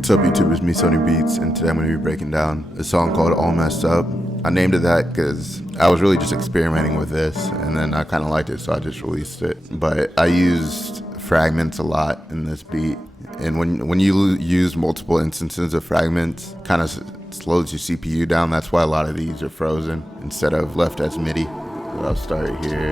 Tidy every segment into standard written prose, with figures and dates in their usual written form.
What's up YouTube, it's me Sony Beats, and today I'm going to be breaking down a song called All Messed Up. I named it that because I was really just experimenting with this, and then I kind of liked it, so I just released it. But I used fragments a lot in this beat, and when you use multiple instances of fragments, kind of slows your CPU down. That's why a lot of these are frozen instead of left as MIDI. So I'll start here.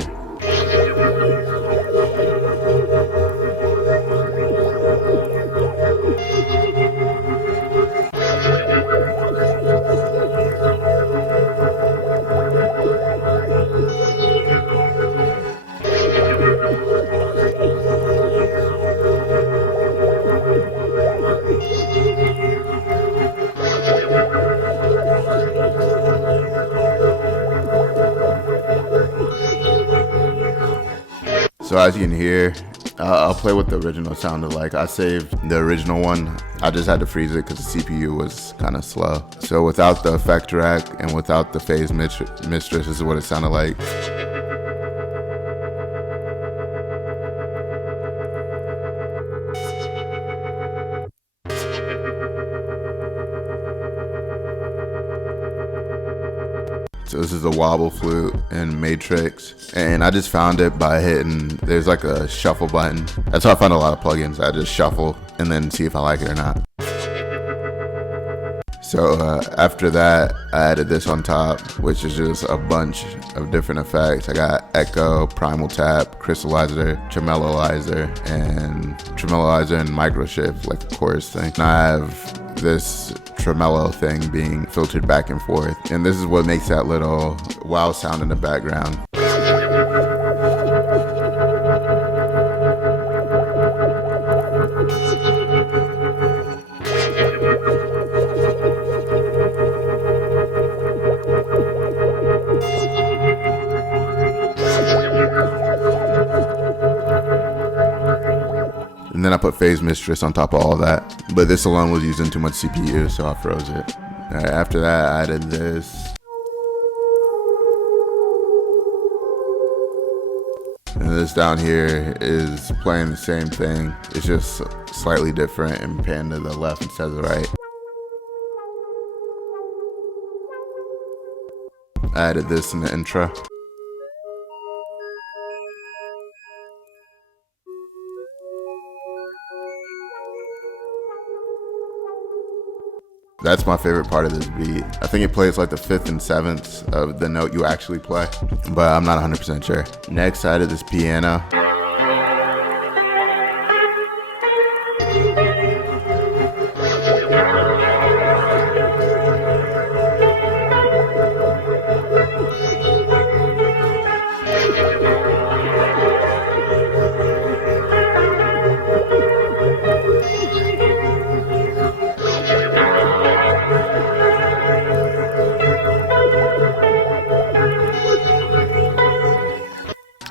So as you can hear, I'll play what the original sounded like. I saved the original one. I just had to freeze it because the CPU was kind of slow. So without the effect rack and without the phase mistress, this is what it sounded like. So this is a wobble flute in Matrix, and I just found it by hitting, there's like a shuffle button. That's how I find a lot of plugins. I just shuffle and then see if I like it or not. So after that, I added this on top, which is just a bunch of different effects. I got echo, primal tap, crystallizer, tremoloizer, and micro shift, like the chorus thing. And I have this tremolo thing being filtered back and forth, and this is what makes that little wow sound in the background. And then I put phase mistress on top of all that. But this alone was using too much CPU, so I froze it. All right, after that, I added this. And this down here is playing the same thing. It's just slightly different and panned to the left instead of the right. I added this in the intro. That's my favorite part of this beat. I think it plays like the 5th and 7th of the note you actually play, but I'm not 100% sure. Next, I added this piano.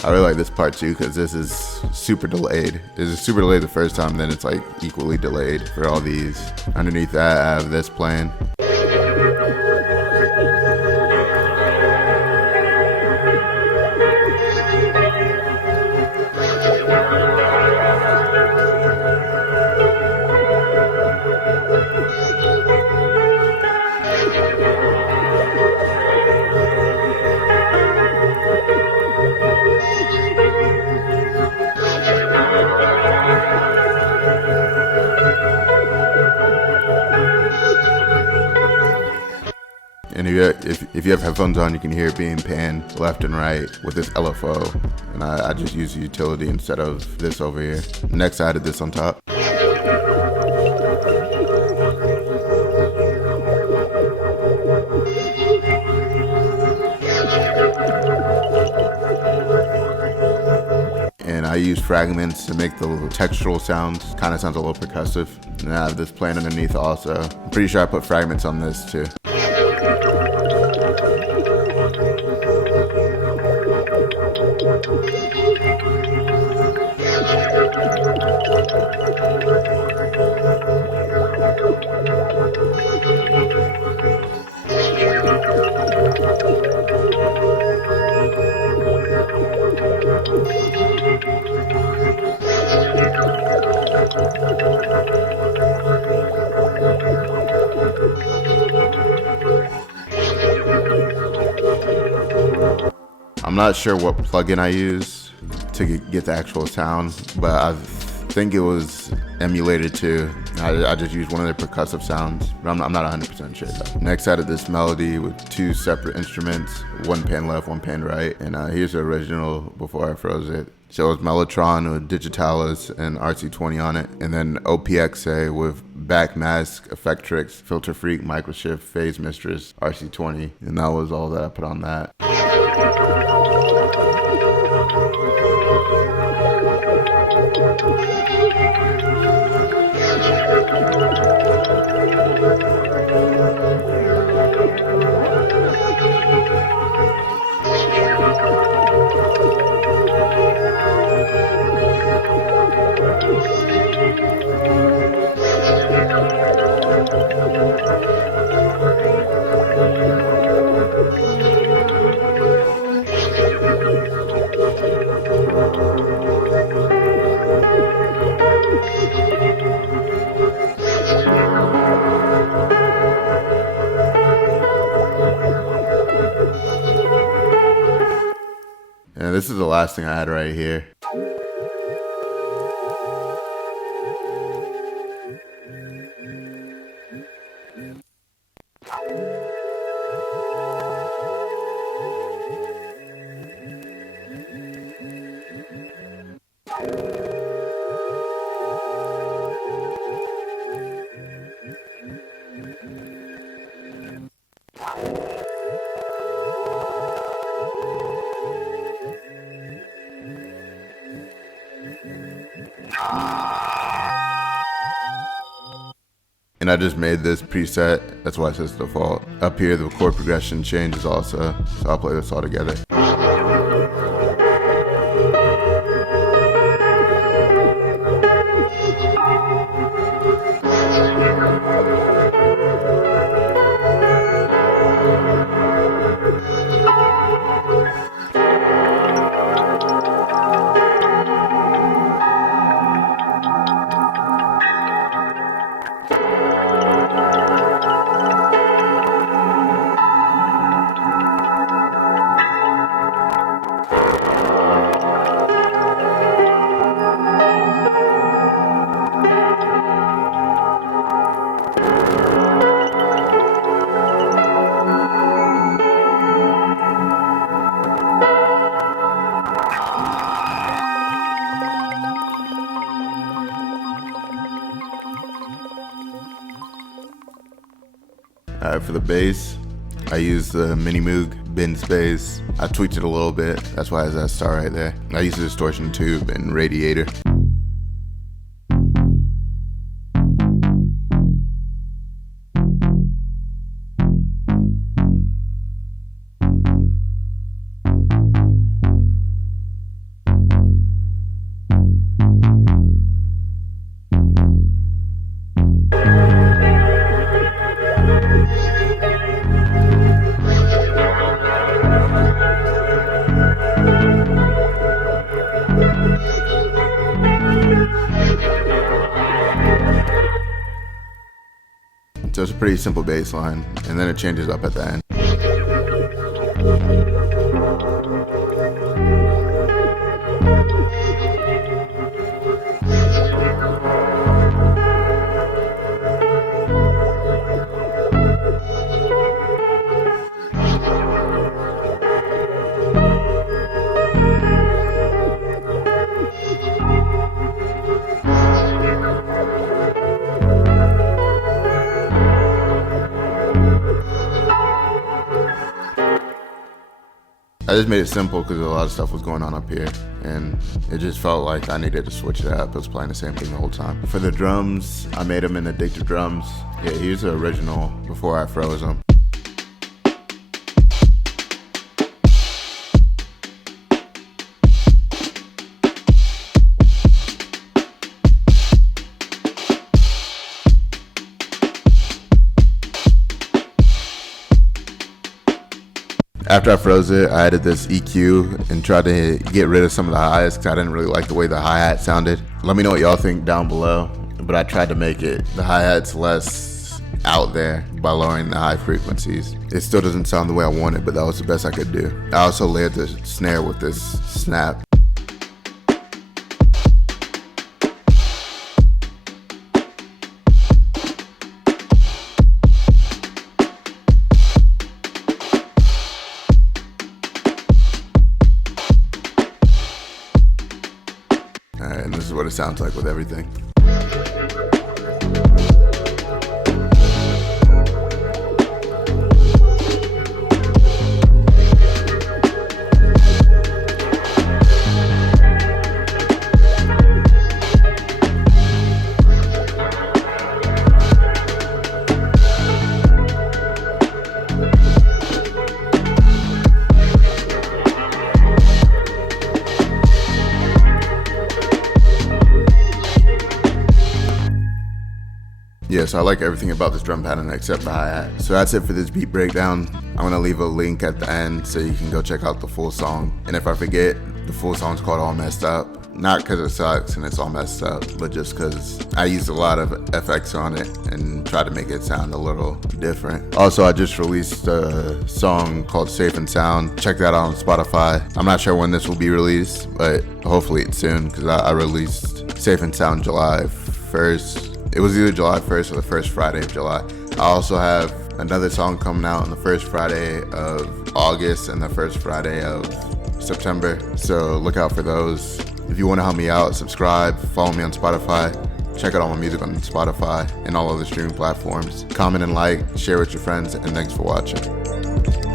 I really like this part too because this is super delayed. This is super delayed the first time, then it's like equally delayed for all these. Underneath that, I have this playing. And if you have headphones on, you can hear it being panned left and right with this LFO. And I just use the utility instead of this over here. Next, I added this on top. And I use fragments to make the little textural sounds. Kind of sounds a little percussive. And I have this playing underneath also. I'm pretty sure I put fragments on this too. not sure what plugin I use to get the actual sound, but I think it was emulated too. I just used one of their percussive sounds, but I'm not 100% sure though. Next, I added this melody with 2 separate instruments, 1 pan left, 1 pan right, and here's the original before I froze it. So it was Mellotron with Digitalis and RC20 on it, and then OPXA with Backmask, Effectrix, Filter Freak, Microshift, Phase Mistress, RC20, and that was all that I put on that. And this is the last thing I had right here. And I just made this preset, that's why it says default. Up here, the chord progression changes also, so I'll play this all together. For the bass, I use the Mini Moog Bin's bass. I tweaked it a little bit, that's why it has that star right there. I use a distortion tube and radiator. So it's a pretty simple bass line, and then it changes up at the end. I just made it simple because a lot of stuff was going on up here, and it just felt like I needed to switch it up. I was playing the same thing the whole time. For the drums, I made them in Addictive Drums. Yeah, here's the original before I froze them. After I froze it, I added this EQ and tried to get rid of some of the highs because I didn't really like the way the hi-hat sounded. Let me know what y'all think down below, but I tried to make the hi-hats less out there by lowering the high frequencies. It still doesn't sound the way I wanted, but that was the best I could do. I also layered the snare with this snap. And this is what it sounds like with everything. Yeah, so I like everything about this drum pattern except the hi-hat. So that's it for this beat breakdown. I'm gonna leave a link at the end so you can go check out the full song. And if I forget, the full song's called All Messed Up. Not because it sucks and it's all messed up, but just because I used a lot of FX on it and tried to make it sound a little different. Also, I just released a song called Safe and Sound. Check that out on Spotify. I'm not sure when this will be released, but hopefully it's soon because I released Safe and Sound July 1st. It was either July 1st or the first Friday of July. I also have another song coming out on the first Friday of August and the first Friday of September. So look out for those. If you want to help me out, subscribe, follow me on Spotify, check out all my music on Spotify and all other streaming platforms. Comment and like, share with your friends, and thanks for watching.